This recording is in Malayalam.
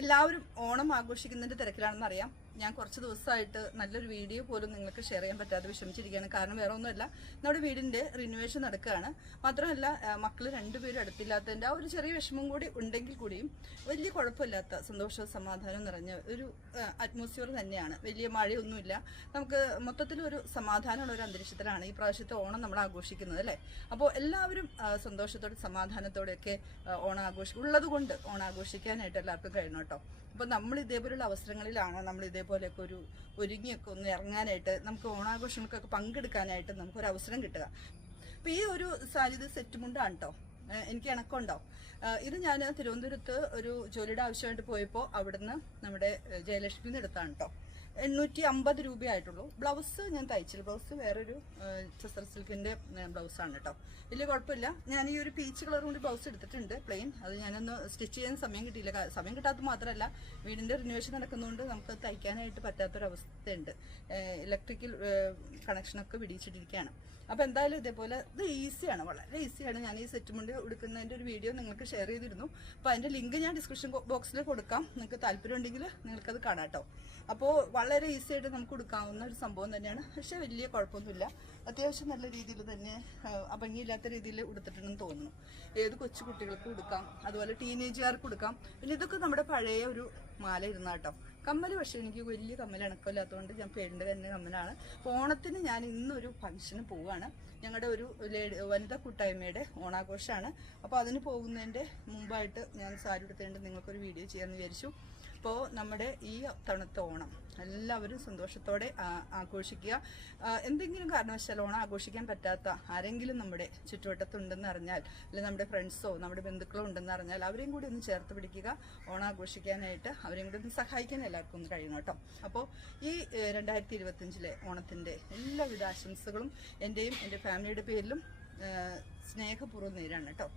എല്ലാവരും ഓണം ആഘോഷിക്കുന്നതിന്റെ തിരക്കിലാണെന്ന് അറിയാം. ഞാൻ കുറച്ച് ദിവസമായിട്ട് നല്ലൊരു വീഡിയോ പോലും നിങ്ങൾക്ക് ഷെയർ ചെയ്യാൻ പറ്റാതെ വിഷമിച്ചിരിക്കുകയാണ്. കാരണം വേറെ ഒന്നുമല്ല, നമ്മുടെ വീടിന്റെ റിനോവേഷൻ നടക്കുകയാണ്. മാത്രമല്ല മക്കൾ രണ്ടുപേരും അടുത്തില്ലാത്തതിന്റെ ആ ഒരു ചെറിയ വിഷമം കൂടി ഉണ്ടെങ്കിൽ കൂടിയും വലിയ കുഴപ്പമില്ലാത്ത സന്തോഷവും സമാധാനവും നിറഞ്ഞ ഒരു അറ്റ്മോസ്ഫിയർ തന്നെയാണ്. വലിയ മഴയൊന്നുമില്ല. നമുക്ക് മൊത്തത്തിൽ ഒരു സമാധാനമുള്ള ഒരു അന്തരീക്ഷത്തിലാണ് ഈ പ്രാവശ്യത്തെ ഓണം നമ്മൾ ആഘോഷിക്കുന്നത് അല്ലേ. അപ്പോൾ എല്ലാവരും സന്തോഷത്തോടെ സമാധാനത്തോടെയൊക്കെ ഓണം ഉള്ളത് കൊണ്ട് ഓണം ആഘോഷിക്കാനായിട്ട് എല്ലാവർക്കും കഴിയണം കേട്ടോ. അപ്പോൾ നമ്മൾ ഇതേപോലുള്ള അവസരങ്ങളിലാണ് നമ്മൾ ഇതേപോലെയൊക്കെ ഒരു ഒരുങ്ങിയൊക്കെ ഒന്ന് ഇറങ്ങാനായിട്ട്, നമുക്ക് ഓണാഘോഷങ്ങൾക്കൊക്കെ പങ്കെടുക്കാനായിട്ട് നമുക്കൊരു അവസരം കിട്ടുക. അപ്പോൾ ഈ ഒരു സാരി ഇത് സെറ്റ് മുണ്ടാണ് കേട്ടോ. എനിക്ക് ഇണക്കമുണ്ടോ? ഇത് ഞാൻ തിരുവനന്തപുരത്ത് ഒരു ജോലിയുടെ ആവശ്യമായിട്ട് പോയപ്പോൾ അവിടുന്ന് നമ്മുടെ ജയലക്ഷ്മിന്ന് എടുത്താണ് കേട്ടോ. 850 രൂപയായിട്ടുള്ളൂ. ബ്ലൗസ് ഞാൻ തയ്ച്ചില്ല. ബ്ലൗസ് വേറൊരു ചെസ്റ്റർ സിൽക്കിന്റെ ബ്ലൗസാണ് കേട്ടോ. വലിയ കുഴപ്പമില്ല. ഞാൻ ഈ ഒരു പീച്ച് കളർ കൊണ്ട് ബ്ലൗസ് എടുത്തിട്ടുണ്ട് പ്ലെയിൻ. അത് ഞാനൊന്ന് സ്റ്റിച്ച് ചെയ്യാൻ സമയം കിട്ടിയില്ല. സമയം കിട്ടാത്തത് മാത്രമല്ല, വീടിന്റെ റിനോവേഷൻ നടക്കുന്നതുകൊണ്ട് നമുക്ക് തയ്ക്കാനായിട്ട് പറ്റാത്തൊരവസ്ഥയുണ്ട്. ഇലക്ട്രിക്കൽ കണക്ഷനൊക്കെ വിടിയിച്ചിട്ടിരിക്കുകയാണ്. അപ്പോൾ എന്തായാലും ഇതേപോലെ ഇത് ഈസിയാണ്, വളരെ ഈസിയാണ്. ഞാൻ ഈ സെറ്റ് മുണ്ട് എടുക്കുന്നതിൻ്റെ ഒരു വീഡിയോ നിങ്ങൾക്ക് ഷെയർ ചെയ്തിരുന്നു. അപ്പോൾ അതിൻ്റെ ലിങ്ക് ഞാൻ ഡിസ്ക്രിപ്ഷൻ ബോക്സിൽ കൊടുക്കാം. നിങ്ങൾക്ക് താല്പര്യം ഉണ്ടെങ്കിൽ നിങ്ങൾക്കത് കാണാം കേട്ടോ. അപ്പോൾ വളരെ ഈസി ആയിട്ട് നമുക്ക് കൊടുക്കാവുന്ന ഒരു സംഭവം തന്നെയാണ്. പക്ഷേ വലിയ കുഴപ്പമൊന്നുമില്ല. അത്യാവശ്യം നല്ല രീതിയിൽ തന്നെ ഭംഗിയില്ലാത്ത രീതിയിൽ ഉടുത്തിട്ടുണ്ടെന്ന് തോന്നുന്നു. ഏത് കൊച്ചു കുട്ടികൾക്ക് കൊടുക്കാം, അതുപോലെ ടീനേജുകാർക്ക് കൊടുക്കാം. പിന്നെ ഇതൊക്കെ നമ്മുടെ പഴയ ഒരു മാല ഇരുന്നാട്ടോ. കമ്മൽ പക്ഷേ എനിക്ക് വലിയ കമ്മൽ ഇണക്കമില്ലാത്തതുകൊണ്ട് ഞാൻ പേരിൻ്റെ തന്നെ കമ്മലാണ്. ഓണത്തിന് ഞാൻ ഇന്നൊരു ഫംഗ്ഷന് പോവുകയാണ്. ഞങ്ങളുടെ ഒരു വനിതാ കൂട്ടായ്മയുടെ ഓണാഘോഷമാണ്. അപ്പോൾ അതിന് പോകുന്നതിൻ്റെ മുമ്പായിട്ട് ഞാൻ സാരി എടുത്തുകൊണ്ട് നിങ്ങൾക്കൊരു വീഡിയോ ചെയ്യാമെന്ന് വിചാരിച്ചു. അപ്പോൾ നമ്മുടെ ഈ തവണത്തെ ഓണം എല്ലാവരും സന്തോഷത്തോടെ ആഘോഷിക്കുക. എന്തെങ്കിലും കാരണവശാൽ ഓണം ആഘോഷിക്കാൻ പറ്റാത്ത ആരെങ്കിലും നമ്മുടെ ചുറ്റുവട്ടത്തുണ്ടെന്ന് അറിഞ്ഞാൽ, അല്ലെങ്കിൽ നമ്മുടെ ഫ്രണ്ട്സോ നമ്മുടെ ബന്ധുക്കളോ ഉണ്ടെന്ന് അറിഞ്ഞാൽ അവരെയും കൂടി ഒന്ന് ചേർത്ത് പിടിക്കുക. ഓണം ആഘോഷിക്കാനായിട്ട് അവരെയും കൂടി ഒന്ന് സഹായിക്കാൻ എല്ലാവർക്കും ഒന്ന് കഴിയണം കേട്ടോ. അപ്പോൾ ഈ 2025 ഓണത്തിൻ്റെ എല്ലാവിധ ആശംസകളും എൻ്റെയും എൻ്റെ ഫാമിലിയുടെ പേരിലും സ്നേഹപൂർവ്വം നേരാണ് കേട്ടോ.